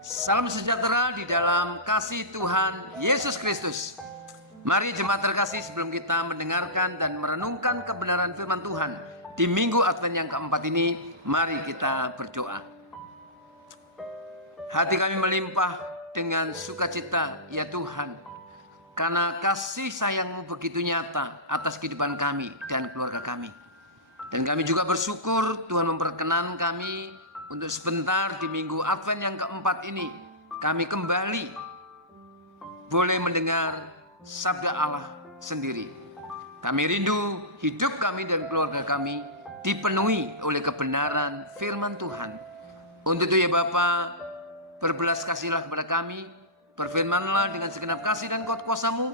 Salam sejahtera di dalam kasih Tuhan Yesus Kristus. Mari jemaat terkasih, sebelum kita mendengarkan dan merenungkan kebenaran firman Tuhan di minggu Advent yang keempat ini, mari kita berdoa. Hati kami melimpah dengan sukacita ya Tuhan, karena kasih sayang-Mu begitu nyata atas kehidupan kami dan keluarga kami. Dan kami juga bersyukur Tuhan memperkenan kami untuk sebentar di minggu Advent yang keempat ini, kami kembali boleh mendengar sabda Allah sendiri. Kami rindu hidup kami dan keluarga kami dipenuhi oleh kebenaran firman Tuhan. Untuk itu ya Bapa, berbelas kasihlah kepada kami, berfirmanlah dengan segenap kasih dan kuat kuasa-Mu,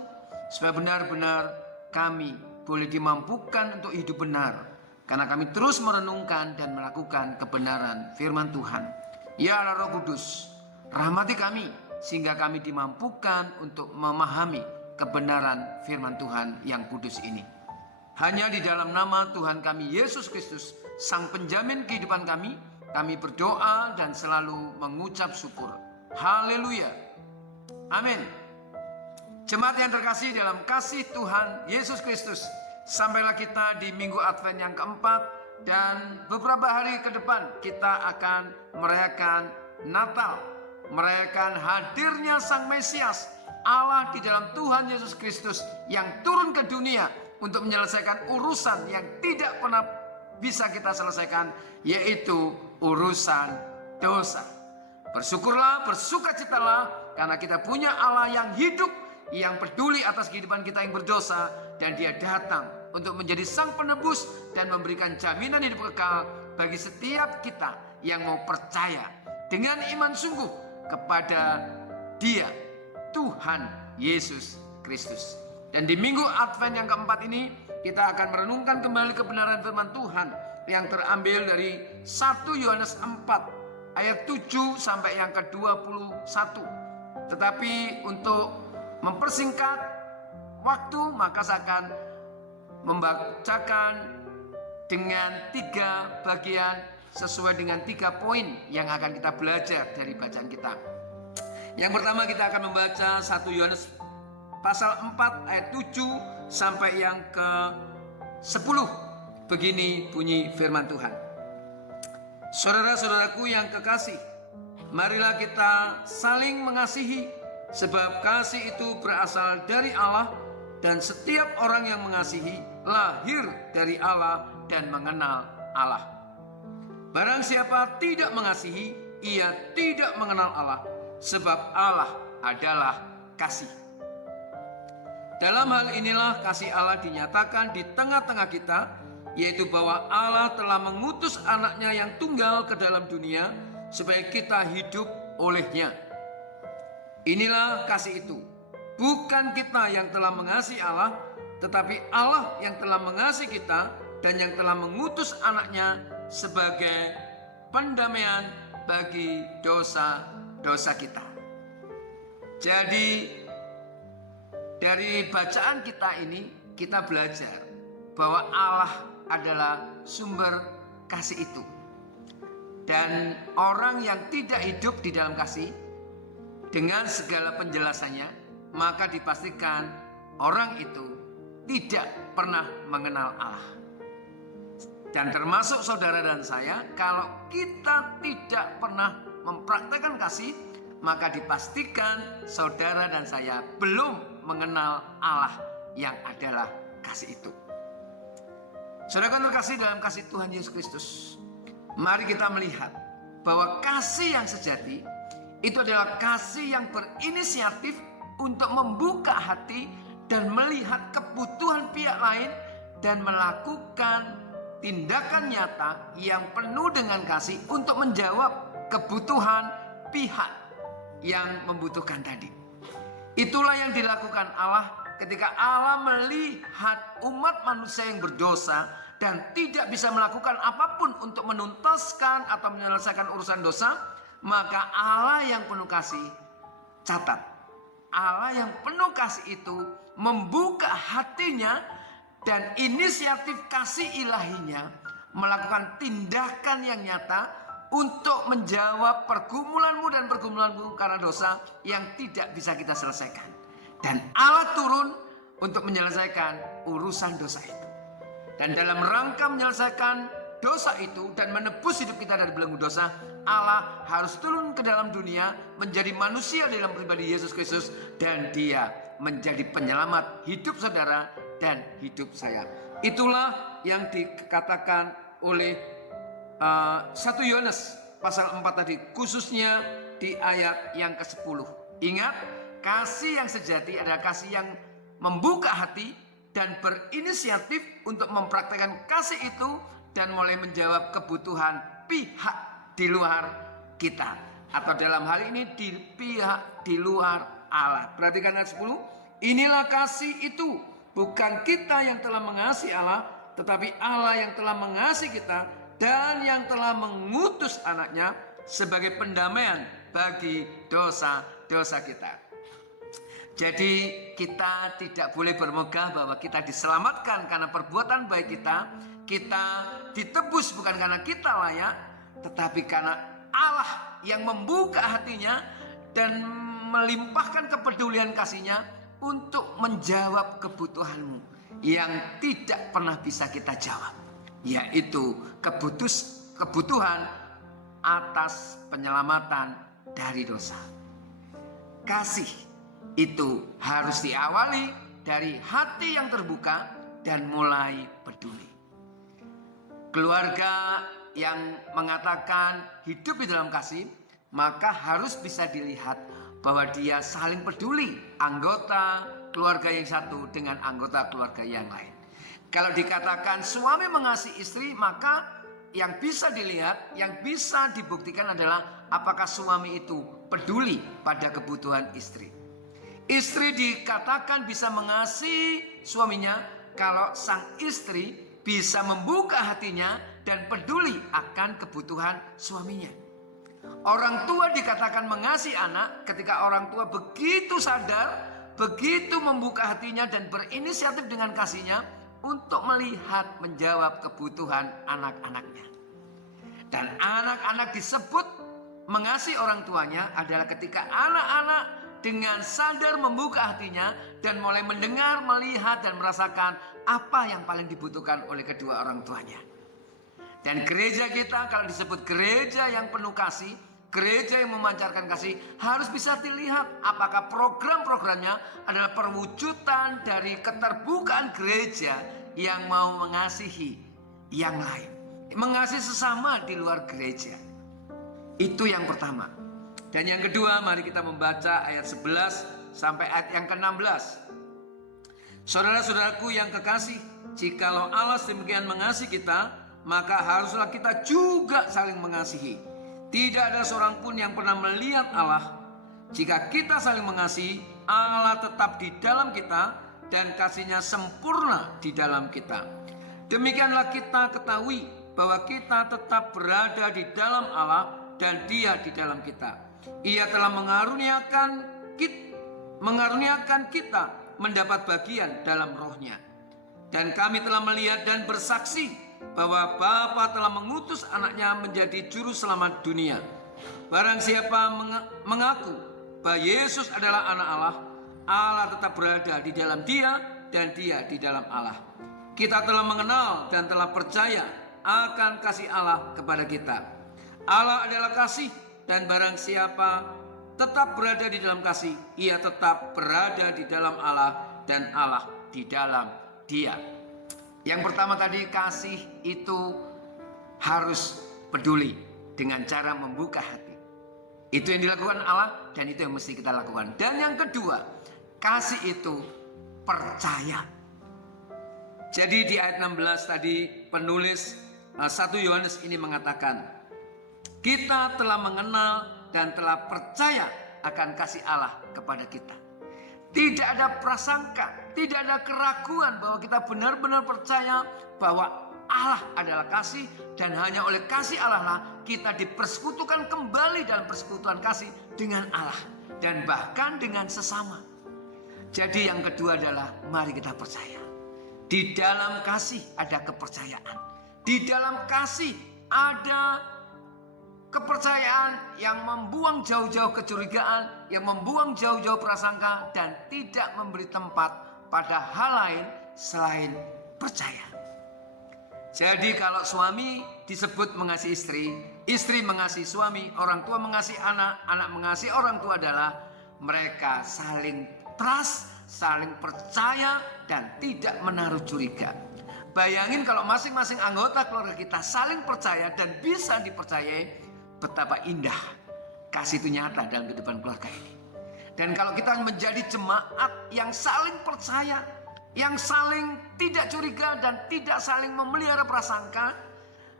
supaya benar-benar kami boleh dimampukan untuk hidup benar, karena kami terus merenungkan dan melakukan kebenaran firman Tuhan. Ya Allah Roh Kudus, rahmati kami sehingga kami dimampukan untuk memahami kebenaran firman Tuhan yang kudus ini. Hanya di dalam nama Tuhan kami Yesus Kristus, Sang Penjamin kehidupan kami berdoa dan selalu mengucap syukur. Haleluya. Amin. Jemaat yang terkasih dalam kasih Tuhan Yesus Kristus, sampailah kita di minggu Advent yang keempat, dan beberapa hari ke depan kita akan merayakan Natal, merayakan hadirnya Sang Mesias, Allah di dalam Tuhan Yesus Kristus yang turun ke dunia untuk menyelesaikan urusan yang tidak pernah bisa kita selesaikan, yaitu urusan dosa. Bersyukurlah, bersukacitalah, karena kita punya Allah yang hidup, yang peduli atas kehidupan kita yang berdosa, dan Dia datang untuk menjadi Sang Penebus dan memberikan jaminan hidup kekal bagi setiap kita yang mau percaya dengan iman sungguh kepada Dia, Tuhan Yesus Kristus. Dan di minggu Advent yang keempat ini, kita akan merenungkan kembali kebenaran firman Tuhan yang terambil dari 1 Yohanes 4 ayat 7 sampai yang ke-21. Tetapi untuk mempersingkat waktu, maka saya akan membacakan dengan 3 bagian sesuai dengan 3 poin yang akan kita belajar dari bacaan kita. Yang pertama, kita akan membaca 1 Yohanes pasal 4 ayat 7 sampai yang ke-10. Begini bunyi firman Tuhan. Saudara-saudaraku yang kekasih, marilah kita saling mengasihi, sebab kasih itu berasal dari Allah, dan setiap orang yang mengasihi lahir dari Allah dan mengenal Allah. Barang siapa tidak mengasihi, ia tidak mengenal Allah, sebab Allah adalah kasih. Dalam hal inilah kasih Allah dinyatakan di tengah-tengah kita, yaitu bahwa Allah telah mengutus anaknya yang tunggal ke dalam dunia, supaya kita hidup olehnya. Inilah kasih itu, bukan kita yang telah mengasihi Allah, tetapi Allah yang telah mengasihi kita dan yang telah mengutus anaknya sebagai pendamaian bagi dosa-dosa kita. Jadi dari bacaan kita ini, kita belajar bahwa Allah adalah sumber kasih itu. Dan orang yang tidak hidup di dalam kasih, dengan segala penjelasannya, maka dipastikan orang itu tidak pernah mengenal Allah. Dan termasuk saudara dan saya, kalau kita tidak pernah mempraktekkan kasih, maka dipastikan saudara dan saya belum mengenal Allah yang adalah kasih itu. Saudara terkasih dalam kasih Tuhan Yesus Kristus, mari kita melihat bahwa kasih yang sejati itu adalah kasih yang berinisiatif untuk membuka hati dan melihat kebutuhan pihak lain dan melakukan tindakan nyata yang penuh dengan kasih untuk menjawab kebutuhan pihak yang membutuhkan tadi. Itulah yang dilakukan Allah ketika Allah melihat umat manusia yang berdosa dan tidak bisa melakukan apapun untuk menuntaskan atau menyelesaikan urusan dosa. Maka Allah yang penuh kasih, catat, Allah yang penuh kasih itu membuka hatinya dan inisiatif kasih ilahinya melakukan tindakan yang nyata untuk menjawab pergumulanmu dan pergumulanmu karena dosa yang tidak bisa kita selesaikan. Dan Allah turun untuk menyelesaikan urusan dosa itu. Dan dalam rangka menyelesaikan dosa itu dan menebus hidup kita dari belenggu dosa, Allah harus turun ke dalam dunia menjadi manusia dalam pribadi Yesus Kristus, dan Dia menjadi penyelamat hidup saudara dan hidup saya. Itulah yang dikatakan oleh 1 Yohanes pasal 4 tadi, khususnya di ayat yang ke-10. Ingat, kasih yang sejati adalah kasih yang membuka hati dan berinisiatif untuk mempraktikkan kasih itu dan mulai menjawab kebutuhan pihak di luar kita, atau dalam hal ini di pihak di luar Allah. Perhatikan ayat 10. Inilah kasih itu, bukan kita yang telah mengasihi Allah, tetapi Allah yang telah mengasihi kita dan yang telah mengutus anaknya sebagai pendamaian bagi dosa-dosa kita. Jadi kita tidak boleh bermegah bahwa kita diselamatkan karena perbuatan baik kita. Kita ditebus bukan karena kita layak, tetapi karena Allah yang membuka hatinya dan melimpahkan kepedulian kasih-Nya untuk menjawab kebutuhanmu yang tidak pernah bisa kita jawab, yaitu kebutuhan atas penyelamatan dari dosa. Kasih itu harus diawali dari hati yang terbuka dan mulai peduli. Keluarga yang mengatakan hidup di dalam kasih, maka harus bisa dilihat bahwa dia saling peduli anggota keluarga yang satu dengan anggota keluarga yang lain. Kalau dikatakan suami mengasihi istri, maka yang bisa dilihat, yang bisa dibuktikan adalah apakah suami itu peduli pada kebutuhan istri. Istri dikatakan bisa mengasihi suaminya kalau sang istri bisa membuka hatinya dan peduli akan kebutuhan suaminya. Orang tua dikatakan mengasihi anak ketika orang tua begitu sadar, begitu membuka hatinya dan berinisiatif dengan kasihnya untuk melihat menjawab kebutuhan anak-anaknya. Dan anak-anak disebut mengasihi orang tuanya adalah ketika anak-anak dengan sadar membuka hatinya dan mulai mendengar, melihat dan merasakan apa yang paling dibutuhkan oleh kedua orang tuanya. Dan gereja kita kalau disebut gereja yang penuh kasih, gereja yang memancarkan kasih, harus bisa dilihat apakah program-programnya adalah perwujudan dari keterbukaan gereja yang mau mengasihi yang lain, mengasihi sesama di luar gereja. Itu yang pertama. Dan yang kedua, mari kita membaca ayat 11 sampai ayat yang ke-16. Saudara-saudaraku yang kekasih, jikalau Allah sedemikian mengasihi kita, maka haruslah kita juga saling mengasihi. Tidak ada seorang pun yang pernah melihat Allah. Jika kita saling mengasihi, Allah tetap di dalam kita dan kasih-Nya sempurna di dalam kita. Demikianlah kita ketahui bahwa kita tetap berada di dalam Allah dan Dia di dalam kita. Ia telah mengaruniakan kita mendapat bagian dalam roh-Nya. Dan kami telah melihat dan bersaksi bahwa Bapa telah mengutus anaknya menjadi juru selamat dunia. Barang siapa mengaku bahwa Yesus adalah anak Allah, Allah tetap berada di dalam Dia dan Dia di dalam Allah. Kita telah mengenal dan telah percaya akan kasih Allah kepada kita. Allah adalah kasih, dan barang siapa tetap berada di dalam kasih, ia tetap berada di dalam Allah dan Allah di dalam Dia. Yang pertama tadi, kasih itu harus peduli dengan cara membuka hati. Itu yang dilakukan Allah dan itu yang mesti kita lakukan. Dan yang kedua, kasih itu percaya. Jadi di ayat 16 tadi penulis 1 Yohanes ini mengatakan, kita telah mengenal dan telah percaya akan kasih Allah kepada kita. Tidak ada prasangka, tidak ada keraguan bahwa kita benar-benar percaya bahwa Allah adalah kasih, dan hanya oleh kasih Allah lah kita dipersekutukan kembali dalam persekutuan kasih dengan Allah dan bahkan dengan sesama. Jadi yang kedua adalah mari kita percaya. Di dalam kasih ada kepercayaan. Di dalam kasih ada kepercayaan yang membuang jauh-jauh kecurigaan, yang membuang jauh-jauh prasangka, dan tidak memberi tempat pada hal lain selain percaya. Jadi kalau suami disebut mengasihi istri, istri mengasihi suami, orang tua mengasihi anak, anak mengasihi orang tua adalah mereka saling trust, saling percaya, dan tidak menaruh curiga. Bayangin kalau masing-masing anggota keluarga kita saling percaya dan bisa dipercayai, betapa indah kasih itu nyata dalam kehidupan keluarga ini. Dan kalau kita menjadi jemaat yang saling percaya, yang saling tidak curiga dan tidak saling memelihara prasangka,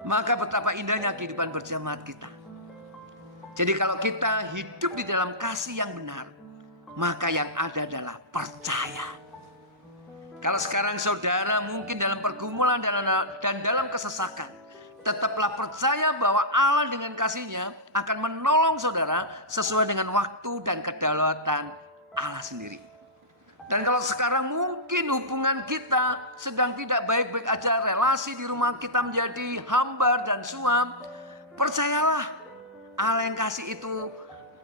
maka betapa indahnya kehidupan berjemaat kita. Jadi kalau kita hidup di dalam kasih yang benar, maka yang ada adalah percaya. Kalau sekarang saudara mungkin dalam pergumulan dan dalam kesesakan, tetaplah percaya bahwa Allah dengan kasih-Nya akan menolong saudara sesuai dengan waktu dan kedaulatan Allah sendiri. Dan kalau sekarang mungkin hubungan kita sedang tidak baik-baik aja, relasi di rumah kita menjadi hambar dan suam, percayalah Allah yang kasih itu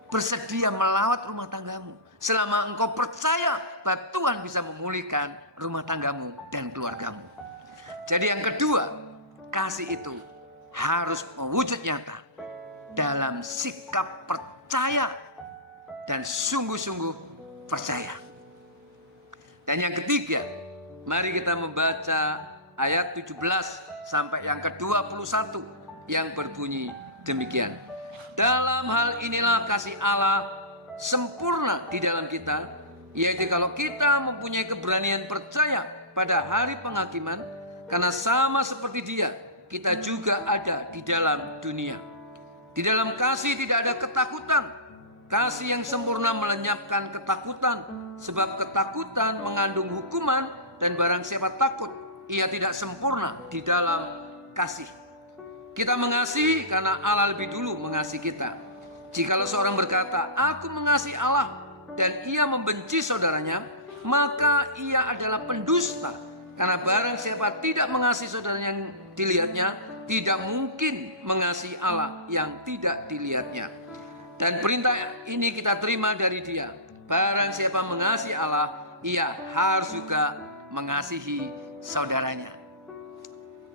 bersedia melawat rumah tanggamu. Selama engkau percaya bahwa Tuhan bisa memulihkan rumah tanggamu dan keluargamu. Jadi yang kedua, kasih itu harus mewujud nyata dalam sikap percaya dan sungguh-sungguh percaya. Dan yang ketiga, mari kita membaca ayat 17 sampai yang ke-21 yang berbunyi demikian. Dalam hal inilah kasih Allah sempurna di dalam kita, yaitu kalau kita mempunyai keberanian percaya pada hari penghakiman, karena sama seperti Dia, kita juga ada di dalam dunia. Di dalam kasih tidak ada ketakutan. Kasih yang sempurna melenyapkan ketakutan, sebab ketakutan mengandung hukuman, dan barang siapa takut, ia tidak sempurna di dalam kasih. Kita mengasihi karena Allah lebih dulu mengasihi kita. Jikalau seorang berkata, aku mengasihi Allah, dan ia membenci saudaranya, maka ia adalah pendusta. Karena barang siapa tidak mengasihi saudaranya yang dilihatnya, tidak mungkin mengasihi Allah yang tidak dilihatnya. Dan perintah ini kita terima dari Dia. Barang siapa mengasihi Allah, ia harus juga mengasihi saudaranya.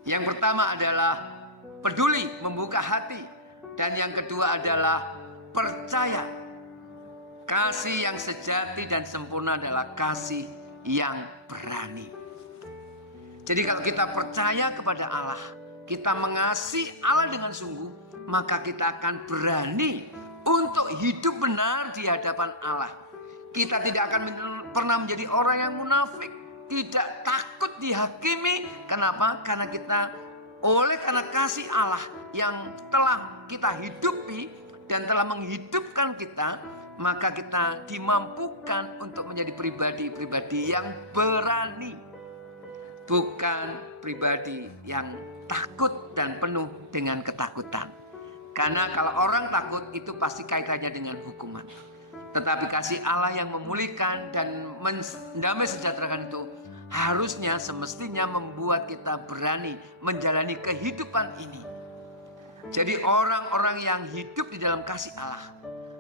Yang pertama adalah peduli, membuka hati. Dan yang kedua adalah percaya. Kasih yang sejati dan sempurna adalah kasih yang berani. Jadi kalau kita percaya kepada Allah, kita mengasihi Allah dengan sungguh, maka kita akan berani untuk hidup benar di hadapan Allah. Kita tidak akan pernah menjadi orang yang munafik, tidak takut dihakimi. Kenapa? Karena karena kasih Allah yang telah kita hidupi dan telah menghidupkan kita, maka kita dimampukan untuk menjadi pribadi-pribadi yang berani, bukan pribadi yang takut dan penuh dengan ketakutan. Karena kalau orang takut itu pasti kaitannya dengan hukuman. Tetapi kasih Allah yang memulihkan dan mendamai sejahterakan itu harusnya semestinya membuat kita berani menjalani kehidupan ini. Jadi orang-orang yang hidup di dalam kasih Allah,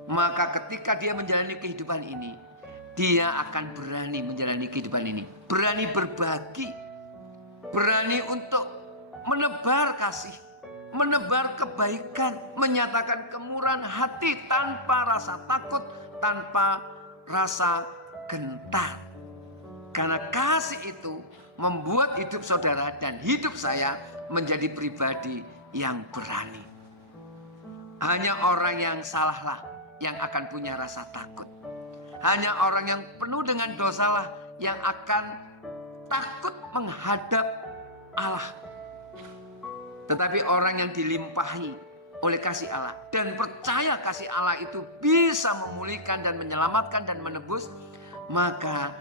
maka ketika dia menjalani kehidupan ini, dia akan berani menjalani kehidupan ini. Berani berbagi, berani untuk menebar kasih, menebar kebaikan, menyatakan kemurahan hati tanpa rasa takut, tanpa rasa gentar. Karena kasih itu membuat hidup saudara dan hidup saya menjadi pribadi yang berani. Hanya orang yang salahlah yang akan punya rasa takut. Hanya orang yang penuh dengan dosalah yang akan takut menghadap Allah. Tetapi orang yang dilimpahi oleh kasih Allah dan percaya kasih Allah itu bisa memulihkan dan menyelamatkan dan menebus, maka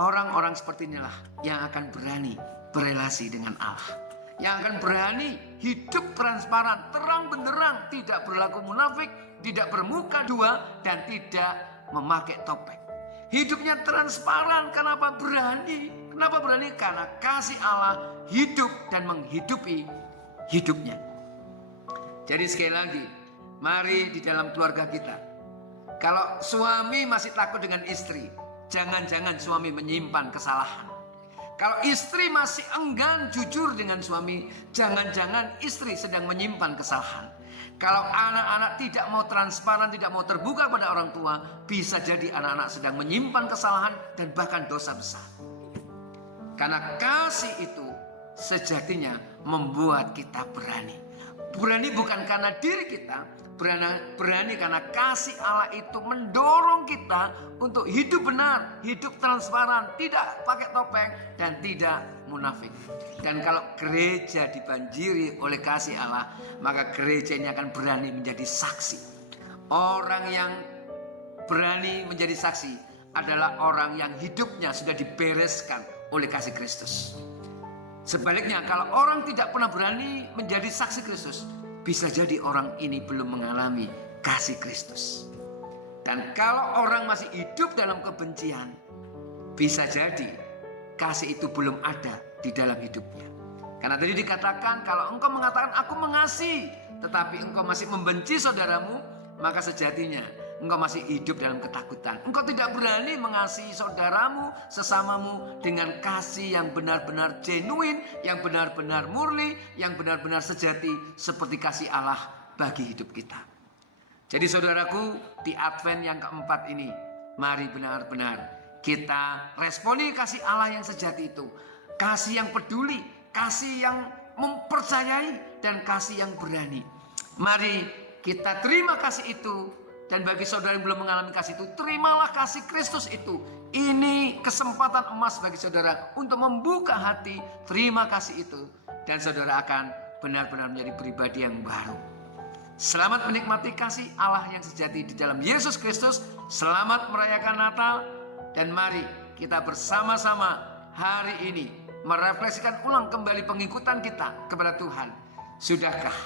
orang-orang seperti inilah yang akan berani berelasi dengan Allah. Yang akan berani hidup transparan, terang benderang, tidak berlaku munafik, tidak bermuka dua, dan tidak memakai topeng. Hidupnya transparan. Kenapa berani? Kenapa berani? Karena kasih Allah hidup dan menghidupi hidupnya. Jadi sekali lagi, Mari di dalam keluarga kita, kalau suami masih takut dengan istri, jangan-jangan suami menyimpan kesalahan. Kalau istri masih enggan jujur dengan suami, jangan-jangan istri sedang menyimpan kesalahan. Kalau anak-anak tidak mau transparan, tidak mau terbuka pada orang tua, bisa jadi anak-anak sedang menyimpan kesalahan dan bahkan dosa besar. Karena kasih itu sejatinya membuat kita berani. Berani bukan karena diri kita, berani karena kasih Allah itu mendorong kita untuk hidup benar, hidup transparan, tidak pakai topeng dan tidak munafik. Dan kalau gereja dibanjiri oleh kasih Allah, maka gereja ini akan berani menjadi saksi. Orang yang berani menjadi saksi adalah orang yang hidupnya sudah dibereskan oleh kasih Kristus. Sebaliknya, kalau orang tidak pernah berani menjadi saksi Kristus, bisa jadi orang ini belum mengalami kasih Kristus. Dan kalau orang masih hidup dalam kebencian, bisa jadi kasih itu belum ada di dalam hidupnya. Karena tadi dikatakan, kalau engkau mengatakan aku mengasihi, tetapi engkau masih membenci saudaramu, maka sejatinya engkau masih hidup dalam ketakutan. Engkau tidak berani mengasihi saudaramu, sesamamu dengan kasih yang benar-benar genuine, yang benar-benar murni, yang benar-benar sejati seperti kasih Allah bagi hidup kita. Jadi saudaraku, di Advent yang keempat ini, mari benar-benar kita responi kasih Allah yang sejati itu. Kasih yang peduli, kasih yang mempercayai, dan kasih yang berani. Mari kita terima kasih itu. Dan bagi saudara yang belum mengalami kasih itu, terimalah kasih Kristus itu. Ini kesempatan emas bagi saudara untuk membuka hati, terima kasih itu. Dan saudara akan benar-benar menjadi pribadi yang baru. Selamat menikmati kasih Allah yang sejati di dalam Yesus Kristus. Selamat merayakan Natal. Dan mari kita bersama-sama hari ini merefleksikan ulang kembali pengikutan kita kepada Tuhan. Sudahkah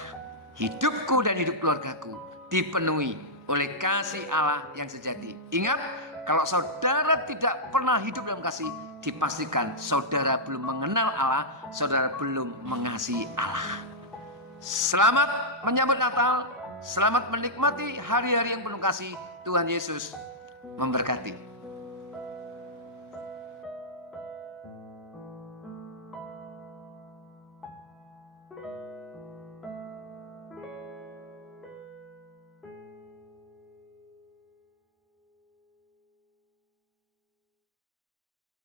hidupku dan hidup keluargaku dipenuhi oleh kasih Allah yang sejati? Ingat, kalau saudara tidak pernah hidup dalam kasih, dipastikan saudara belum mengenal Allah, saudara belum mengasihi Allah. Selamat menyambut Natal, selamat menikmati hari-hari yang penuh kasih. Tuhan Yesus memberkati.